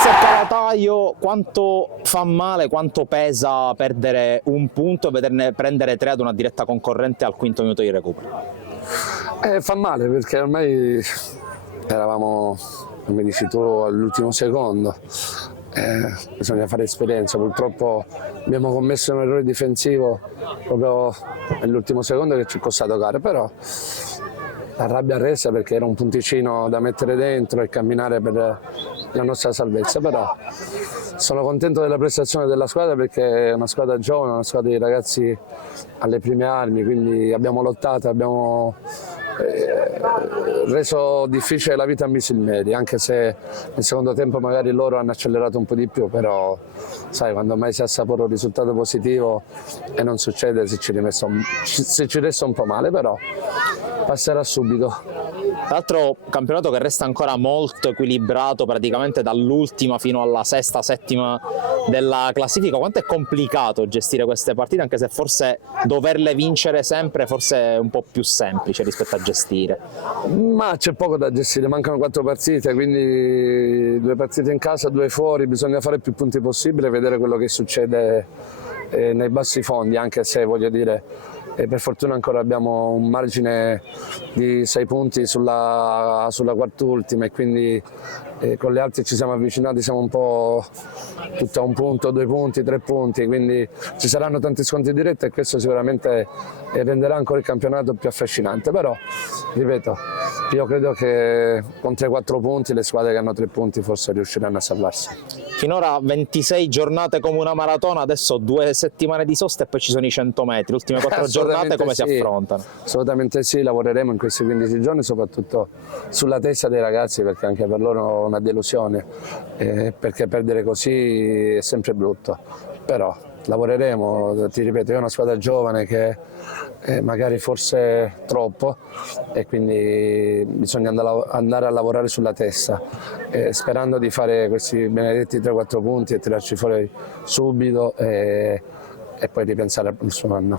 Mister Calataio, quanto fa male, quanto pesa perdere un punto e vederne prendere 3 ad una diretta concorrente al quinto minuto di recupero? Fa male perché ormai eravamo, come dici tu, all'ultimo secondo. Bisogna fare esperienza. Purtroppo abbiamo commesso un errore difensivo proprio nell'ultimo secondo che ci è costato gare, però la rabbia resta perché era un punticino da mettere dentro e camminare per la nostra salvezza. Però sono contento della prestazione della squadra perché è una squadra giovane, una squadra di ragazzi alle prime armi, quindi abbiamo lottato, abbiamo reso difficile la vita a Misilmeri, anche se nel secondo tempo magari loro hanno accelerato un po' di più, però sai, quando mai si assapora un risultato positivo e non succede se ci resta un po' male, però passerà subito. Tra l'altro campionato che resta ancora molto equilibrato praticamente dall'ultima fino alla sesta, settima della classifica. Quanto è complicato gestire queste partite, anche se forse doverle vincere sempre forse è un po' più semplice rispetto a gestire? Ma c'è poco da gestire, mancano 4 partite, quindi 2 partite in casa, 2 fuori, bisogna fare più punti possibile e vedere quello che succede nei bassi fondi, anche se voglio dire per fortuna ancora abbiamo un margine di 6 punti sulla quart'ultima e quindi con le altre ci siamo avvicinati, siamo un po' tutti a 1 punto, 2 punti, 3 punti, quindi ci saranno tanti scontri diretti e questo sicuramente renderà ancora il campionato più affascinante, però ripeto, io credo che con 3-4 punti le squadre che hanno 3 punti forse riusciranno a salvarsi. Finora 26 giornate come una maratona, adesso 2 settimane di sosta e poi ci sono i 100 metri, le ultime 4 giornate come si affrontano? Assolutamente sì, lavoreremo in questi 15 giorni soprattutto sulla testa dei ragazzi perché anche per loro è una delusione, perché perdere così è sempre brutto, però lavoreremo, ti ripeto, è una squadra giovane che magari forse troppo e quindi bisogna andare a lavorare sulla testa, sperando di fare questi benedetti 3-4 punti e tirarci fuori subito e poi ripensare al prossimo anno.